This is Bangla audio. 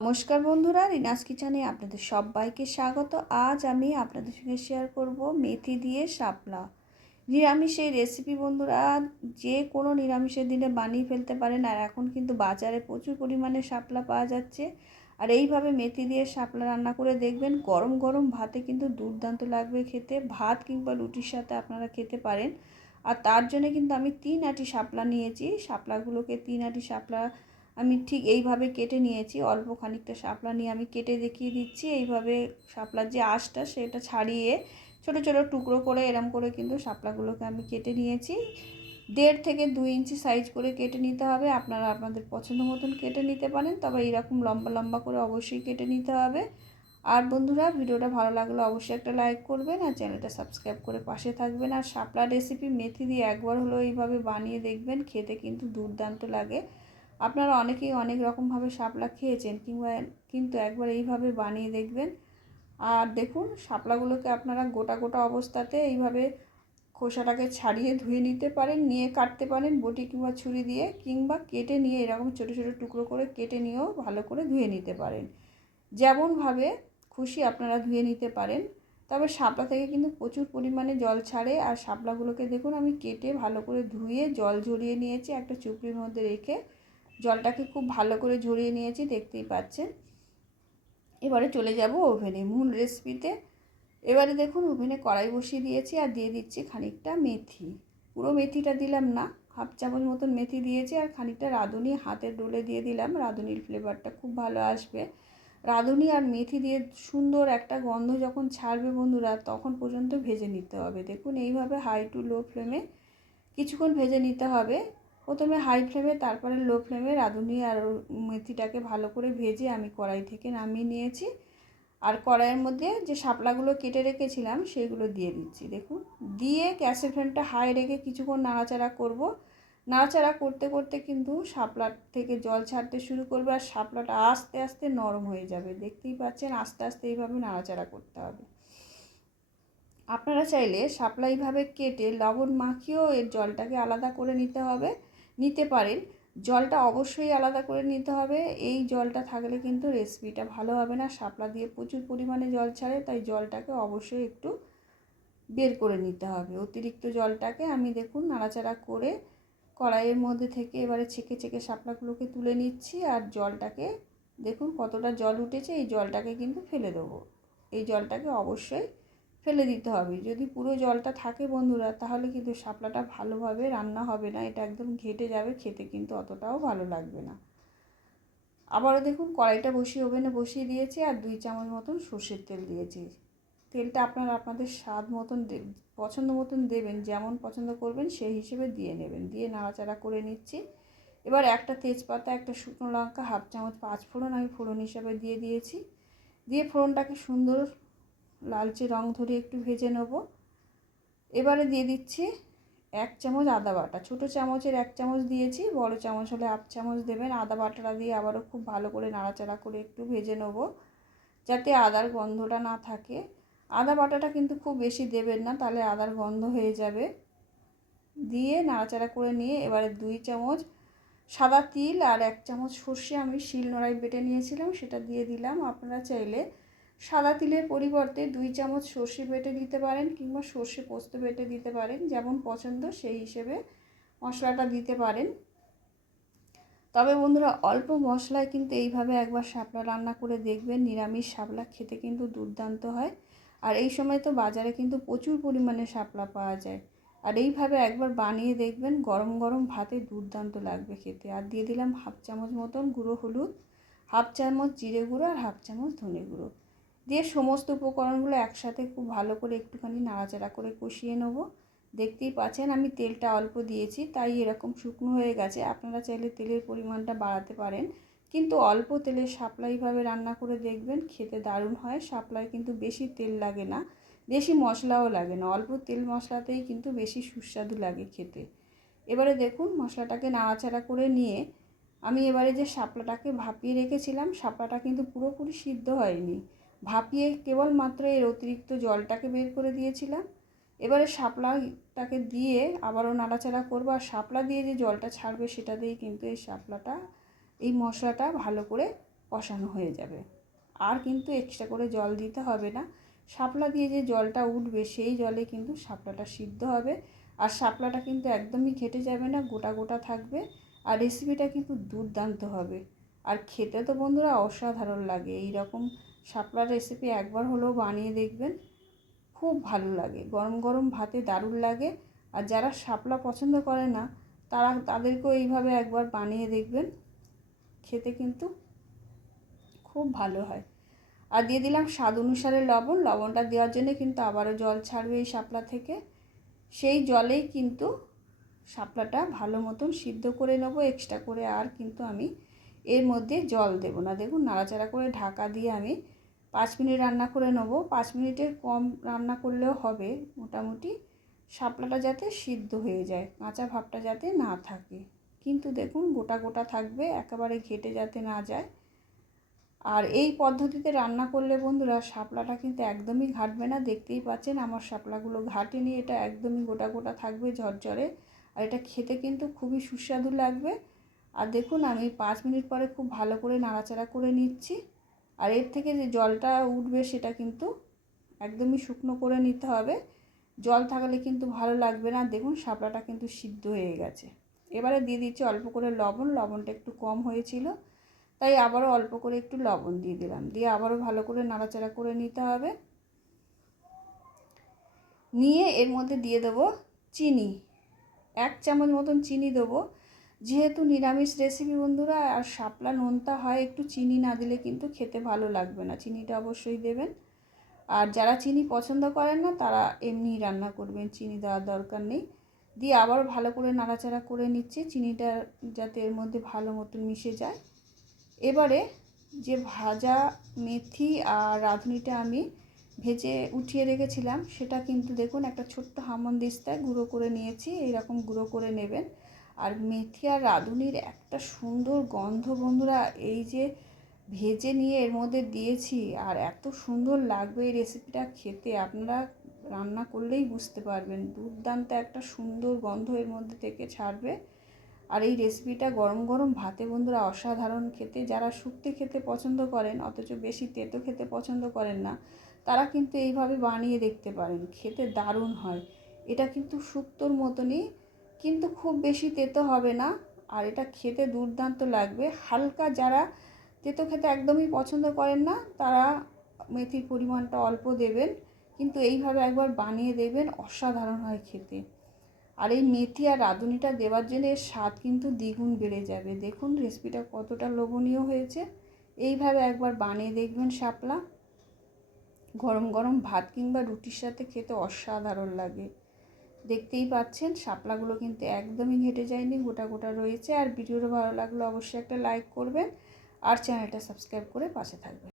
নমস্কার বন্ধুরা, রিনাস কিচেনে আপনাদের সবাইকে স্বাগত। আজ আমি আপনাদের সঙ্গে শেয়ার করব মেথি দিয়ে শাপলা। নিরামিষ এই রেসিপি বন্ধুরা, যে কোনো নিরামিষের দিনে বানিয়ে ফেলতে পারেন আর এখন কিন্তু বাজারে প্রচুর পরিমাণে শাপলা পাওয়া যাচ্ছে। আর এইভাবে মেথি দিয়ে শাপলা রান্না করে দেখবেন, গরম গরম ভাতে কিন্তু দুর্দান্ত লাগবে খেতে। ভাত কিংবা রুটির সাথে আপনারা খেতে পারেন। আর তার জন্য কিন্তু আমি তিন আটি শাপলা নিয়েছি। শাপলাগুলোকে তিন আটি শাপলা আমি ঠিক এইভাবে কেটে নিয়েছি, অল্প খানিকটা শাপলা নিয়ে আমি কেটে দেখিয়ে দিচ্ছি। এইভাবে শাপলার যে আঁশটা সেটা ছাড়িয়ে ছোট ছোট টুকরো করে এরম করে কিন্তু শাপলাগুলোকে আমি কেটে নিয়েছি। দেড় থেকে দুই ইঞ্চি সাইজ করে কেটে নিতে হবে। আপনারা আপনাদের পছন্দ মতন কেটে নিতে পারেন, তবে এইরকম লম্বা লম্বা করে অবশ্যই কেটে নিতে হবে। আর বন্ধুরা, ভিডিওটা ভালো লাগলে অবশ্যই একটা লাইক করবেন আর চ্যানেলটা সাবস্ক্রাইব করে পাশে থাকবেন। আর শাপলা রেসিপি মেথি দিয়ে একবার হলেও এইভাবে বানিয়ে দেখবেন, খেতে কিন্তু দুর্দান্ত লাগে। আপনারা অনেকেই অনেক রকমভাবে শাপলা খেয়েছেন কিংবা কিন্তু একবার এইভাবে বানিয়ে দেখবেন। আর দেখুন, শাপলাগুলোকে আপনারা গোটা গোটা অবস্থাতে এইভাবে খোসাটাকে ছাড়িয়ে ধুয়ে নিতে পারেন, নিয়ে কাটতে পারেন বটি কিংবা ছুরি দিয়ে, কিংবা কেটে নিয়ে এরকম ছোটো ছোটো টুকরো করে কেটে নিয়েও ভালো করে ধুয়ে নিতে পারেন। যেমনভাবে খুশি আপনারা ধুয়ে নিতে পারেন। তবে শাপলা থেকে কিন্তু প্রচুর পরিমাণে জল ছাড়ে। আর শাপলাগুলোকে দেখুন, আমি কেটে ভালো করে ধুয়ে জল ঝরিয়ে নিয়েছি একটা চুপড়ির মধ্যে রেখে। জলটাকে খুব ভালো করে ঝরিয়ে নিয়েছি, দেখতেই পাচ্ছেন। এবারে চলে যাব ওভেনে, মূল রেসিপিতে এবারে দেখুন, ওভেনে কড়াই বসিয়ে দিয়েছি আর দিয়ে দিচ্ছি খানিকটা মেথি। পুরো মেথিটা দিলাম না, হাফ চামচ মতন মেথি দিয়েছি আর খানিকটা রাঁধুনি, হাতের ডোলে দিয়ে দিলাম। রাঁধুনির ফ্লেভারটা খুব ভালো আসবে। রাঁধুনি আর মেথি দিয়ে সুন্দর একটা গন্ধ যখন ছাড়বে বন্ধুরা, তখন পর্যন্ত ভেজে নিতে হবে। দেখুন, এইভাবে হাই টু লো ফ্লেমে কিছুক্ষণ ভেজে নিতে হবে। প্রথমে হাই ফ্লেমে, তারপরে লো ফ্লেমে রাঁধুনি আর মেথিটাকে ভালো করে ভেজে আমি কড়াই থেকে নামিয়ে নিয়েছি। আর কড়াইয়ের মধ্যে যে শাপলাগুলো কেটে রেখেছিলাম সেগুলো দিয়ে দিচ্ছি। দেখুন, দিয়ে গ্যাসের ফ্লেমটা হাই রেখে কিছুক্ষণ নাড়াচাড়া করব। নাড়াচাড়া করতে করতে কিন্তু শাপলার থেকে জল ছাড়তে শুরু করবে আর শাপলাটা আস্তে আস্তে নরম হয়ে যাবে। দেখতেই পাচ্ছেন, আস্তে আস্তে এইভাবে নাড়াচাড়া করতে হবে। আপনারা চাইলে শাপলা এইভাবে কেটে লবণ মাখিয়েও এর জলটাকে আলাদা করে নিতে হবে। নিতে পারেন। জলটা অবশ্যই আলাদা করে নিতে হবে। এই জলটা থাকলে কিন্তু রেসিপিটা ভালো হবে না। শাপলা দিয়ে প্রচুর পরিমাণে জল ছাড়ে, তাই জলটাকে অবশ্যই একটু বের করে নিতে হবে। অতিরিক্ত জলটাকে আমি দেখুন নাড়াচাড়া করে কড়াইয়ের মধ্যে থেকে এবারে ছেঁকে ছেঁকে শাপলাগুলোকে তুলে নিচ্ছি আর জলটাকে দেখুন কতটা জল উঠেছে। এই জলটাকে কিন্তু ফেলে দেবো। এই জলটাকে অবশ্যই ফেলে দিতে হবে। যদি পুরো জলটা থাকে বন্ধুরা, তাহলে কিন্তু শাপলাটা ভালোভাবে রান্না হবে না। এটা একদম ঘেটে যাবে, খেতে কিন্তু অতটাও ভালো লাগবে না। আবারও দেখুন, কড়াইটা বসিয়ে ওভেনে বসিয়ে দিয়েছি আর দুই চামচ মতন সর্ষের তেল দিয়েছি। তেলটা আপনারা আপনাদের স্বাদ মতন পছন্দ মতন দেবেন, যেমন পছন্দ করবেন সেই হিসেবে দিয়ে নেবেন। দিয়ে নাড়াচাড়া করে নিচ্ছি। এবার একটা তেজপাতা, একটা শুকনো লঙ্কা, হাফ চামচ পাঁচ ফোড়ন আমি ফোড়ন হিসাবে দিয়ে দিয়েছি। দিয়ে ফোড়নটাকে সুন্দর লালচে রং ধরে একটু ভেজে নেব। এবারে দিয়ে দিচ্ছি এক চামচ আদা বাটা। ছোটো চামচের এক চামচ দিয়েছি, বড় চামচ হলে হাফ চামচ দেবেন। আদা বাটাটা দিয়ে আবারও খুব ভালো করে নাড়াচাড়া করে একটু ভেজে নেব, যাতে আদার গন্ধটা না থাকে। আদা বাটাটা কিন্তু খুব বেশি দেবেন না, তাহলে আদার গন্ধ হয়ে যাবে। দিয়ে নাড়াচাড়া করে নিয়ে এবারে দুই চামচ সাদা তিল আর এক চামচ সর্ষে। আমি শিল নোড়াই বেটে নিয়েছিলাম, সেটা দিয়ে দিলাম। আপনারা চাইলে সাদা তিলের পরিবর্তে দুই চামচ সর্ষে বেটে দিতে পারেন কিংবা সর্ষে পোস্ত বেটে দিতে পারেন, যেমন পছন্দ সেই হিসেবে মশলাটা দিতে পারেন। তবে বন্ধুরা, অল্প মশলায় কিন্তু এইভাবে একবার শাপলা রান্না করে দেখবেন, নিরামিষ শাপলা খেতে কিন্তু দুর্দান্ত হয়। আর এই সময় তো বাজারে কিন্তু প্রচুর পরিমাণে শাপলা পাওয়া যায়। আর এইভাবে একবার বানিয়ে দেখবেন, গরম গরম ভাতে দুর্দান্ত লাগবে খেতে। আর দিয়ে দিলাম হাফ চামচ মতন গুঁড়ো হলুদ, হাফ চামচ জিরে গুঁড়ো আর হাফ চামচ ধনে গুঁড়ো। দিয়ে সমস্ত উপকরণগুলো একসাথে খুব ভালো করে একটুখানি নাড়াচাড়া করে কষিয়ে নেব। দেখতেই পাচ্ছেন আমি তেলটা অল্প দিয়েছি, তাই এরকম শুকনো হয়ে গেছে। আপনারা চাইলে তেলের পরিমাণটা বাড়াতে পারেন। কিন্তু অল্প তেলে সাপ্লাইভাবে রান্না করে দেখবেন, খেতে দারুণ হয়। সাপ্লাই কিন্তু বেশি তেল লাগে না, বেশি মশলাও লাগে না। অল্প তেল মশলাতেই কিন্তু বেশি সুস্বাদু লাগে খেতে। এবারে দেখুন, মশলাটাকে নাড়াচাড়া করে নিয়ে আমি এবারে যে শাপলাটাকে ভাপিয়ে রেখেছিলাম শাপলাটা কিন্তু পুরোপুরি সিদ্ধ হয়নি। ভাপিয়ে কেবলমাত্র এর অতিরিক্ত জলটাকে বের করে দিয়েছিলাম। এবারে শাপলাটাকে দিয়ে আবারও নাড়াচাড়া করব। আর শাপলা দিয়ে যে জলটা ছাড়বে সেটা দিয়েই কিন্তু এই শাপলাটা, এই মশলাটা ভালো করে কষানো হয়ে যাবে। আর কিন্তু এক্সট্রা করে জল দিতে হবে না। শাপলা দিয়ে যে জলটা উঠবে সেই জলে কিন্তু শাপলাটা সিদ্ধ হবে। আর শাপলাটা কিন্তু একদমই ঘেটে যাবে না, গোটা গোটা থাকবে। আর রেসিপিটা কিন্তু দুর্দান্ত হবে। আর খেতে তো বন্ধুরা অসাধারণ লাগে। এই রকম শাপলার রেসিপি একবার হলেও বানিয়ে দেখবেন। খুব ভালো লাগে। গরম গরম ভাতে দারুণ লাগে। আর যারা শাপলা পছন্দ করে না, তারা তাদেরকেও এইভাবে একবার বানিয়ে দেখবেন। খেতে কিন্তু খুব ভালো হয়। আর দিয়ে দিলাম স্বাদ অনুসারে লবণ। লবণটা দেওয়ার জন্য কিন্তু আবারও জল ছাড়বে এই শাপলা থেকে। সেই জলেই কিন্তু শাপলাটা ভালো মতন সিদ্ধ করে নেব। এক্সট্রা করে আর কিন্তু আমি এর মধ্যে জল দেব না। দেখুন, নাড়াচাড়া করে ঢাকা দিয়ে আমি পাঁচ মিনিট রান্না করে নেব। পাঁচ মিনিটের কম রান্না করলেও হবে। মোটামুটি শাপলাটা যাতে সিদ্ধ হয়ে যায়, কাঁচা ভাবটা যাতে না থাকে। কিন্তু দেখুন, গোটা গোটা থাকবে, একেবারে ঘেটে যাতে না যায়। আর এই পদ্ধতিতে রান্না করলে বন্ধুরা, শাপলাটা কিন্তু একদমই ঘাটবে না। দেখতেই পাচ্ছেন, আমার শাপলাগুলো ঘাটেনি। এটা একদমই গোটা গোটা থাকবে ঝরঝরে। আর এটা খেতে কিন্তু খুবই সুস্বাদু লাগবে। আর দেখুন, আমি পাঁচ মিনিট পরে খুব ভালো করে নাড়াচাড়া করে নিচ্ছি। আর এর থেকে যে জলটা উঠবে, সেটা কিন্তু একদমই শুকনো করে নিতে হবে। জল থাকলে কিন্তু ভালো লাগবে না। দেখুন, শাপলাটা কিন্তু সিদ্ধ হয়ে গেছে। এবারে দিয়ে দিচ্ছি অল্প করে লবণ। লবণটা একটু কম হয়েছিল, তাই আবারও অল্প করে একটু লবণ দিয়ে দিলাম। দিয়ে আবারও ভালো করে নাড়াচাড়া করে নিতে হবে। নিয়ে এর মধ্যে দিয়ে দেবো চিনি। এক চামচ মতন চিনি দেবো। যেহেতু নিরামিষ রেসিপি বন্ধুরা, আর শাপলা নোনতা হয়, একটু চিনি না দিলে কিন্তু খেতে ভালো লাগবে না। চিনিটা অবশ্যই দেবেন। আর যারা চিনি পছন্দ করেন না, তারা এমনি রান্না করবেন। চিনি দেওয়ার দরকার নেই। দিয়ে আবার ভালো করে নাড়াচাড়া করে নিচ্ছি। চিনিটা যাতে এর মধ্যে ভালো মতন মিশে যায়। এবারে যে ভাজা মেথি আর রাঁধুনিটা আমি ভেজে উঠিয়ে রেখেছিলাম, সেটা কিন্তু দেখুন একটা ছোট্ট হামন দিস্তায় গুঁড়ো করে নিয়েছি। এইরকম গুঁড়ো করে নেবেন। আর মেথি আর রাঁধুনির একটা সুন্দর গন্ধ বন্ধুরা, এই যে ভেজে নিয়ে এর মধ্যে দিয়েছি, আর এত সুন্দর লাগবে এই রেসিপিটা খেতে। আপনারা রান্না করলেই বুঝতে পারবেন, দুর্দান্ত একটা সুন্দর গন্ধ এর মধ্যে থেকে ছাড়বে। আর এই রেসিপিটা গরম গরম ভাতে বন্ধুরা অসাধারণ খেতে, যারা শুক্তে খেতে পছন্দ করেন, অথচ বেশি তেতো খেতে পছন্দ করেন না, তারা কিন্তু এইভাবে বানিয়ে দেখতে পারেন, খেতে দারুণ হয়। এটা কিন্তু শুক্তোর মতনই কিন্তু খুব বেশি তেতো হবে না। আর এটা খেতে দুর্দান্ত লাগবে। হালকা যারা তেতো খেতে একদমই পছন্দ করেন না, তারা মেথির পরিমাণটা অল্প দেবেন। কিন্তু এইভাবে একবার বানিয়ে দেবেন, অসাধারণ হয় খেতে। আর এই মেথি আর রাঁধুনিটা দেওয়ার জন্য এর স্বাদ কিন্তু দ্বিগুণ বেড়ে যাবে। দেখুন রেসিপিটা কতটা লোভনীয় হয়েছে। এইভাবে একবার বানিয়ে দেখবেন শাপলা। গরম গরম ভাত কিংবা রুটির সাথে খেতে অসাধারণ লাগে। দেখতেই পাচ্ছেন, শাপলাগুলো কিন্তু একদমই ঘেটে যায়নি, গোটা গোটা রয়েছে। আর ভিডিওটা ভালো লাগলে অবশ্যই একটা লাইক করবেন। আর চ্যানেলটা সাবস্ক্রাইব করে পাশে থাকবেন।